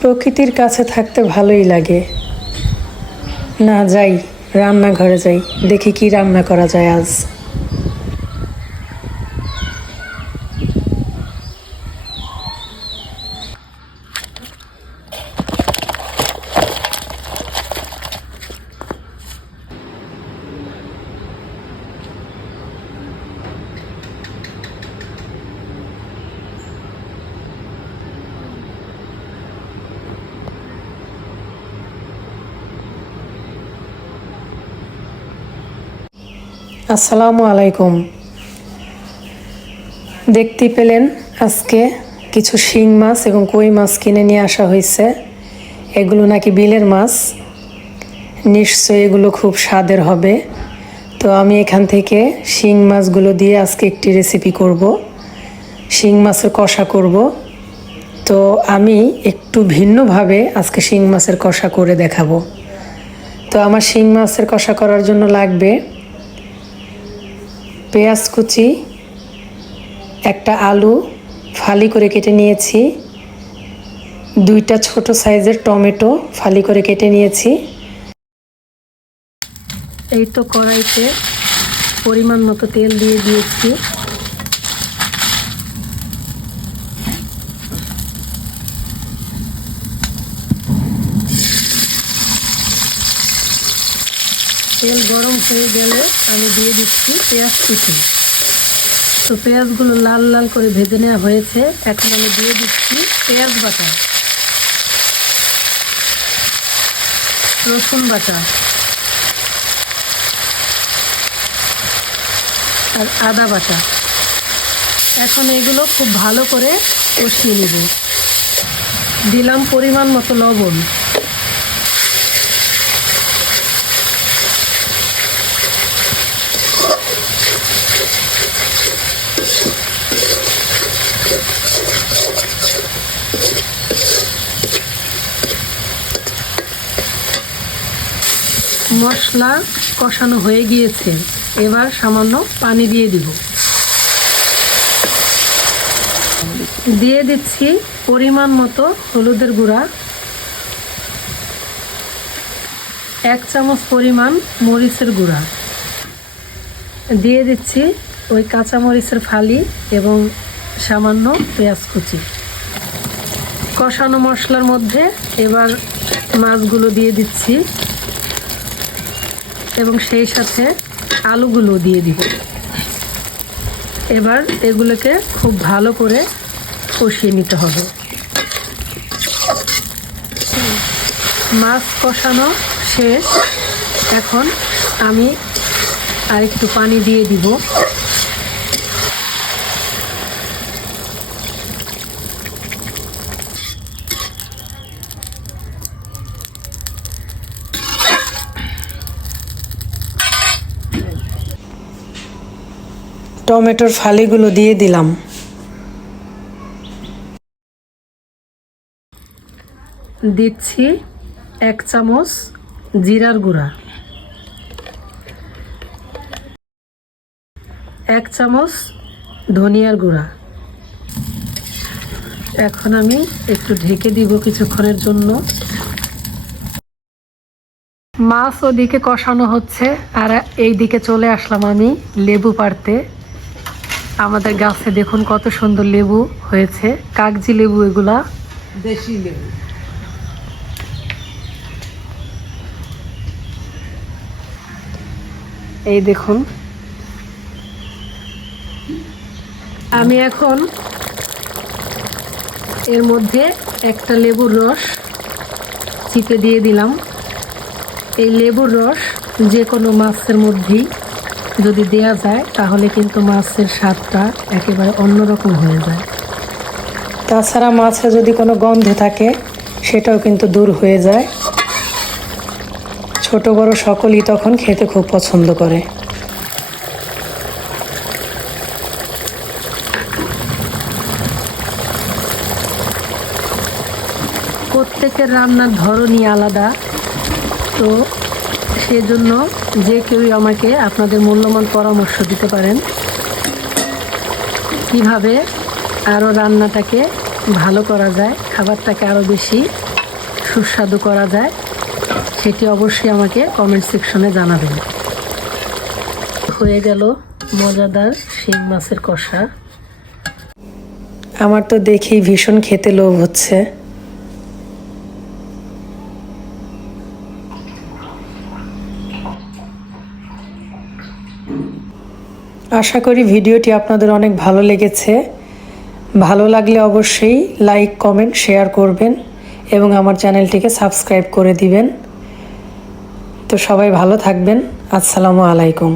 প্রকৃতির কাছে থাকতে ভালোই লাগে। না যাই, রান্নাঘরে যাই, দেখি কি রান্না করা যায় আজ। আসসালামু আলাইকুম। দেখতে পেলেন আজকে কিছু শিং মাছ এবং কই মাছ কিনে নিয়ে আসা হয়েছে। এগুলো নাকি বিলের মাছ, নিশ্চয়ই এগুলো খুব স্বাদের হবে। তো আমি এখান থেকে শিং মাছগুলো দিয়ে আজকে একটি রেসিপি করব, শিং মাছের কষা করব। তো আমি একটু ভিন্নভাবে আজকে শিং মাছের কষা করে দেখাবো। তো আমার শিং মাছের কষা করার জন্য লাগবে পেঁয়াজ কুচি, একটা আলু ফালি করে কেটে নিয়েছি, 2টা ছোট সাইজের টমেটো ফালি করে কেটে নিয়েছি। এই তো কড়াইতে পরিমাণ মতো তেল দিয়ে দিয়েছি। তেল গরম হয়ে গেলে আমি দিয়ে দিচ্ছি পেঁয়াজ কুচি। তো পেঁয়াজগুলো লাল লাল করে ভেজে নেওয়া হয়েছে। এখন আমি দিয়ে দিচ্ছি পেঁয়াজ বাটা, রসুন বাটা আর আদা বাটা। এখন এগুলো খুব ভালো করে কষিয়ে নেব। দিলাম পরিমাণ মতো লবণ। মশলা কষানো হয়ে গিয়েছে, এবার সামান্য পানি দিয়ে দিব। দিয়ে দিচ্ছি পরিমাণ মতো হলুদের গুঁড়া, 1 চামচ পরিমাণ মরিচের গুঁড়া, দিয়ে দিচ্ছি ওই কাঁচা মরিচের ফালি এবং সামান্য পেঁয়াজ কুচি। কষানো মশলার মধ্যে এবার মাছগুলো দিয়ে দিচ্ছি এবং সেই সাথে আলুগুলো দিয়ে দিব। এবার এগুলোকে খুব ভালো করে কষিয়ে নিতে হবে। মাছ কষানো শেষ। এখন আমি আরেকটু পানি দিয়ে দিব। টমেটোর ফালিগুলো দিয়ে দিলাম। দিচ্ছি 1 চামচ জিরার গুঁড়া, 1 চামচ ধনিয়ার গুঁড়া। এখন আমি একটু ঢেকে দিব কিছুক্ষণের জন্য। মাছ ওদিকে কষানো হচ্ছে আর এই দিকে চলে আসলাম আমি লেবু পাড়তে। আমাদের গাছে দেখুন কত সুন্দর লেবু হয়েছে, কাগজি লেবু, এগুলা দেশি লেবু। এই দেখুন, আমি এখন এর মধ্যে একটা লেবুর রস চিপে দিয়ে দিলাম। এই লেবুর রস যে কোনো মাছের মধ্যেই যদি দেয়া যায় তাহলে কিন্তু মাছের স্বাদটা একেবারে অন্যরকম হয়ে যায়। তাছাড়া মাছে যদি কোনো গন্ধ থাকে সেটাও কিন্তু দূর হয়ে যায়। ছোট বড় সকলেই তখন খেতে খুব পছন্দ করে। প্রত্যেকের রান্নার ধরনই আলাদা। তো সেজন্য যে কেউই আমাকে আপনাদের মূল্যবান পরামর্শ দিতে পারেন কিভাবে আরও রান্নাটাকে ভালো করা যায়, খাবারটাকে আরও বেশি সুস্বাদু করা যায় সেটি অবশ্যই আমাকে কমেন্ট সেকশনে জানাবেন। হয়ে গেল মজাদার শিং মাছের কষা। আমার তো দেখেই ভীষণ খেতে লোভ হচ্ছে। আশা করি ভিডিওটি আপনাদের অনেক ভালো লেগেছে। ভালো লাগলে অবশ্যই লাইক, কমেন্ট, শেয়ার করবেন এবং আমার চ্যানেলটিকে সাবস্ক্রাইব করে দিবেন। তো সবাই ভালো থাকবেন। আসসালামু আলাইকুম।